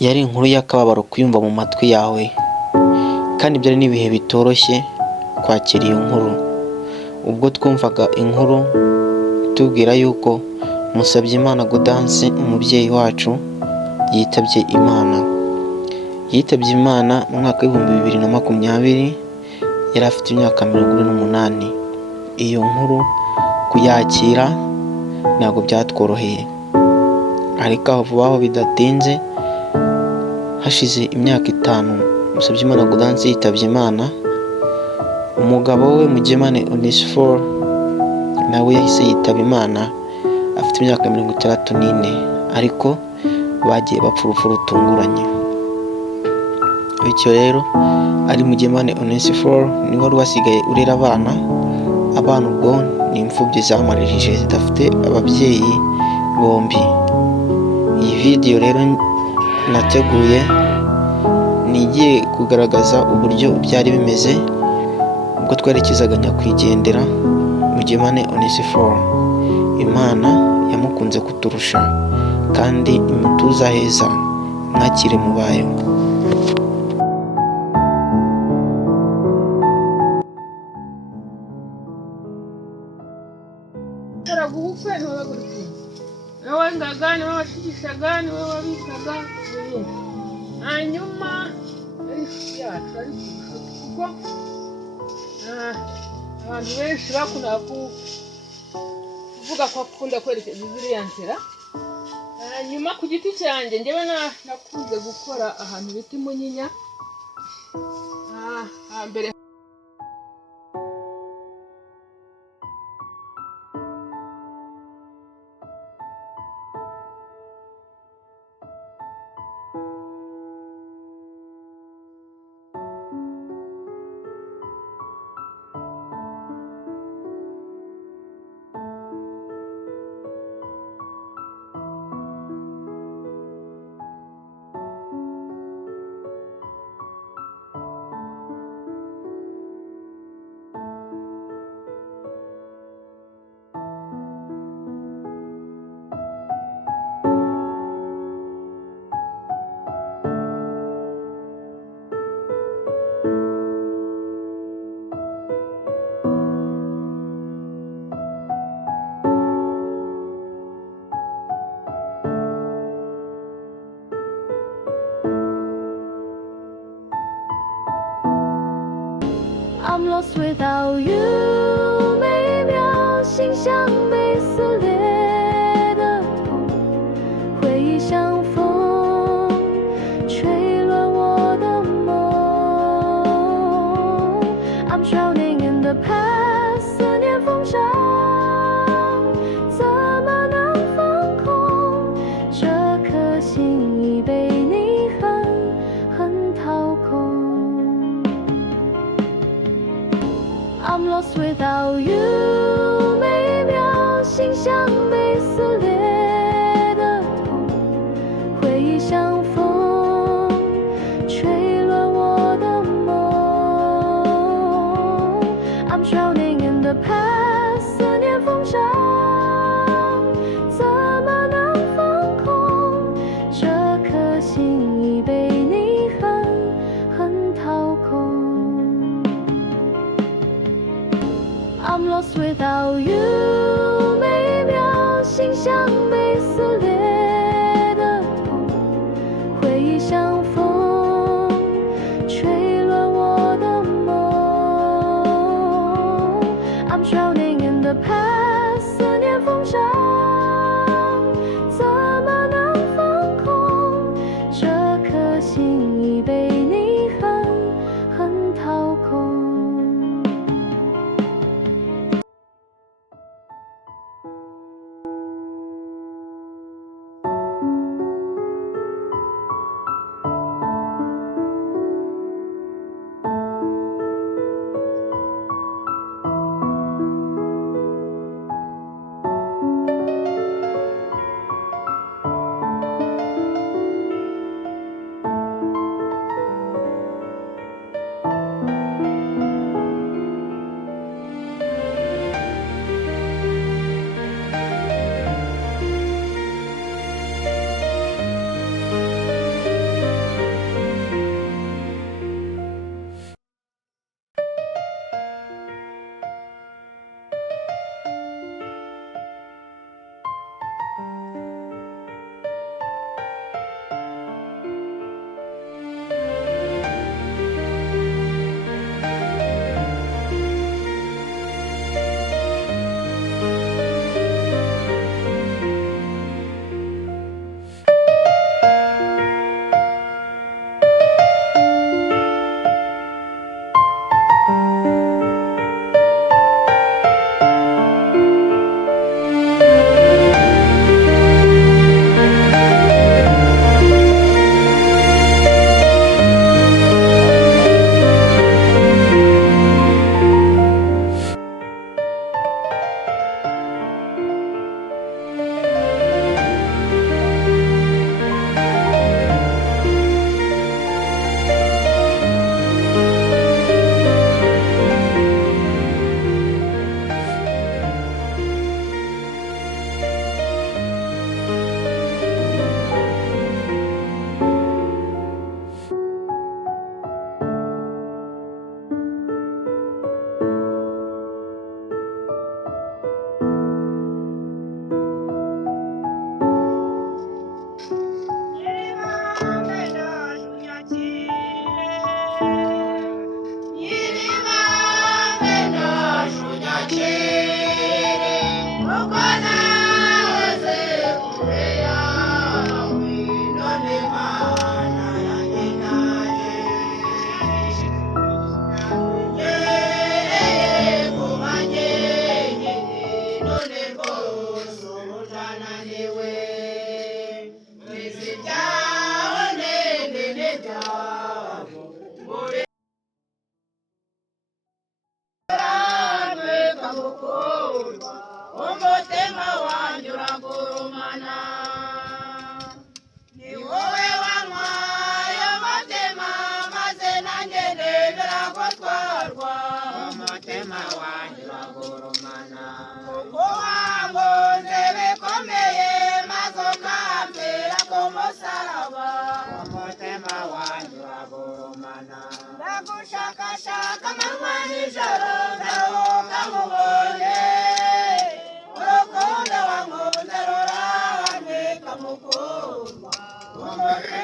yari inkuru y'akababaro kuyumva mu matwi yawe, kandi byari n'ibihe bitoroshye kwakira iyo nkuru. Ubwo twumvaga inkuru itubwira yuko Musabyimana Gaudence, umubyeyi wacu, yitabye Imana. Yitabye Imana mu mwaka w'ibihumbi 2020, yari afite imyaka 48. Iyo nkuru kuyakira ntabwo byatworoheye, ariko aho vuba aho bidatinze, hashize imyaka 5 Musabyimana Gaudence yitabye Imana, umugabo we Mugemane Onesphore nawe yahise yitaba Imana afite imyaka 64, ariko bagiye bapfa urupfu rutunguranye. Bityo rero ari Mugemane Onesphore niwe wari wasigaye urera abana ubwo ni imfubyi zamaririje zidafite ababyeyi bombi. Iyi video rero nateguye nigiye kugaragaza uburyo byari bimeze ubwo twerekezaga nyakwigendera Mugemane Onesphore. Imana yamukunze kuturusha kandi imutuza heza, mwakire mubayo. Nawengaga niwe washigishaga, niwe wabikaga hanyuma yacu ariko kuko abantu benshi bakunda kuvuga ko akunda kwerekeza ziriya nzira. Hanyuma ku giti cyanjye njyewe nakunze gukora ahantu bita i Munyinya hambere. I'm lost without you， 每秒心像被撕裂的痛，回忆像风，吹乱我的梦。I'm drowning in the past， 思念风沙，怎么能放空？这颗心已被你狠掏空。I'm lost without you， 每秒心像被撕裂的痛，回忆像风，吹乱我的梦。I'm drowning in the past， 思念风沙，怎么能放空？这颗心已被你狠掏空。I'm lost without you， 每秒心像被撕裂的痛，回忆像风，吹乱我的梦。I'm drowning in the past， 思念风沙，怎么能放空？这颗心已被你狠掏空。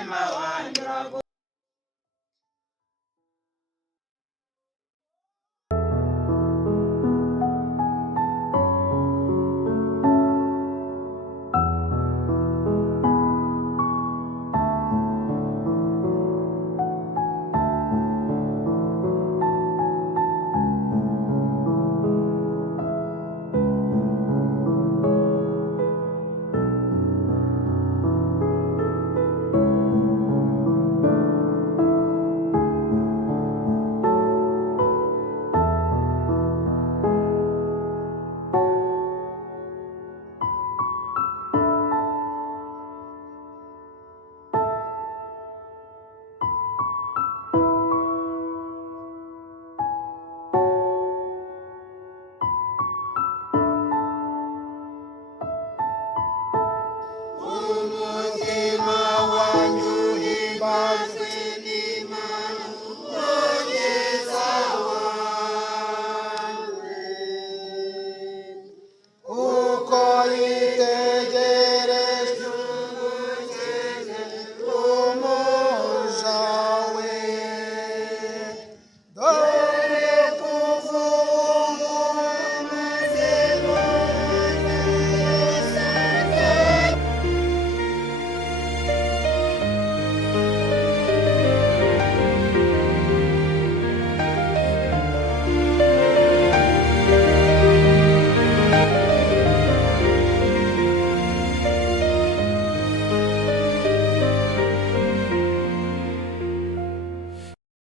umutima wanjye uraguye